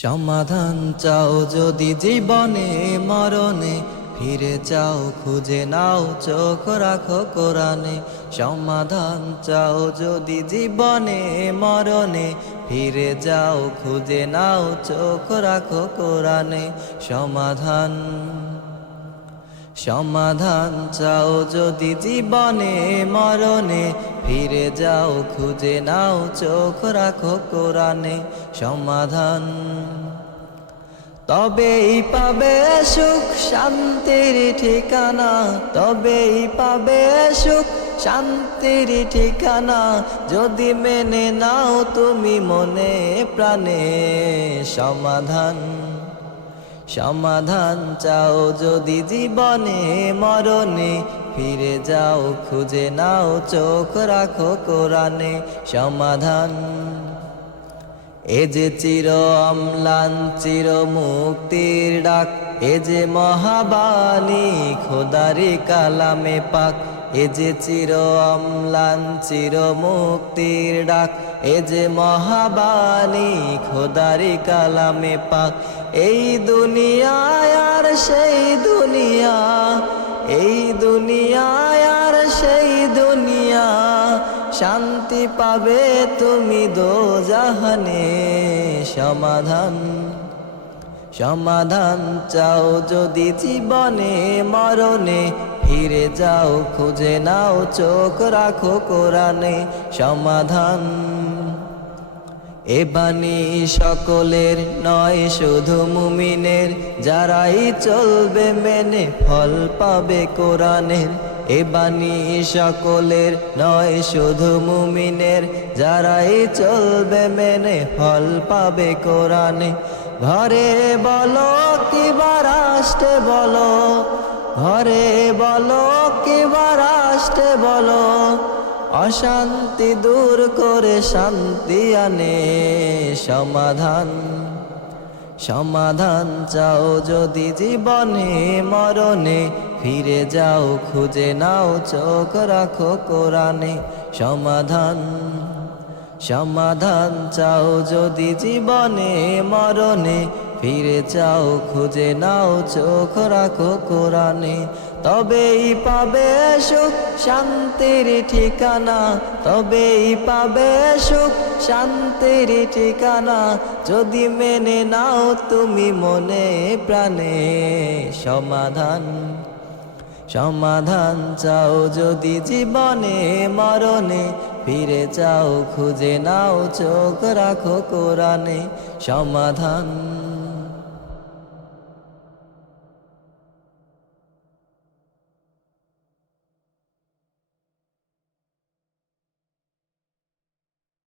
সমাধান চাও যদি জীবনে মরণে, ফিরে চাও খুঁজে নাও চোখ রাখো কোরআনে। সমাধান চাও যদি জীবনে মরণে, ফিরে যাও খুঁজে নাও চোখ রাখো কোরআনে। সমাধান সমাধান চাও যদি জীবনে মরণে, ফিরে যাও খুঁজে নাও চোখ রাখো কোরআনে। সমাধান তবেই পাবে সুখ শান্তির ঠিকানা, তবেই পাবে সুখ শান্তির ঠিকানা, যদি মেনে নাও তুমি মনে প্রাণে। সমাধান সমাধান চাও যদি জীবনে মরণে, ফিরে যাও খুঁজে নাও চোখ রাখো কোরআনে। সমাধান এ যে চির অম্লান চির মুক্তির ডাক, এ যে মহাবাণী খোদারি কালামে পাক। এ যে চির অম্লান চির মুক্তির ডাক, এ যে মহাবাণী খোদারি কালামে পাক। এই দুনিয়ায় আর সেই দুনিয়া, এই দুনিয়ায় আর সেই দুনিয়া, শান্তি পাবে তুমি দোজাহানে। সমাধান সমাধান চাও যদি জীবনে মরণে, ফিরে যাও খুঁজে নাও চোখ রাখো কোরআনে। সমাধান এ বাণী সকলের নয় শুধু মুমিনের, যারাই চলবে মেনে ফল পাবে কোরআনের। এ বাণী সকলের নয় শুধু মুমিনের, যারাই চলবে মেনে ফল পাবে কোরআনে। ঘরে বলো কিবা রাষ্ট্রে বলো, ঘরে বলো কিবা রাষ্ট্রে বলো, অশান্তি দূর করে শান্তি আনে। সমাধান সমাধান চাও যদি জীবনে মরণে, ফিরে যাও খুঁজে নাও চোখ রাখো কোরআনে। সমাধান সমাধান চাও যদি জীবনে মরণে, ফিরে যাও খুঁজে নাও চোখ রাখো কোরআনে। তবেই পাবে সুখ শান্তির ঠিকানা, তবেই পাবে সুখ শান্তির ঠিকানা, যদি মেনে নাও তুমি মনে প্রাণে। সমাধান সমাধান চাও যদি জীবনে মরণে, ফিরে যাও খুঁজে নাও চোখ রাখো কোরআনে। সমাধান।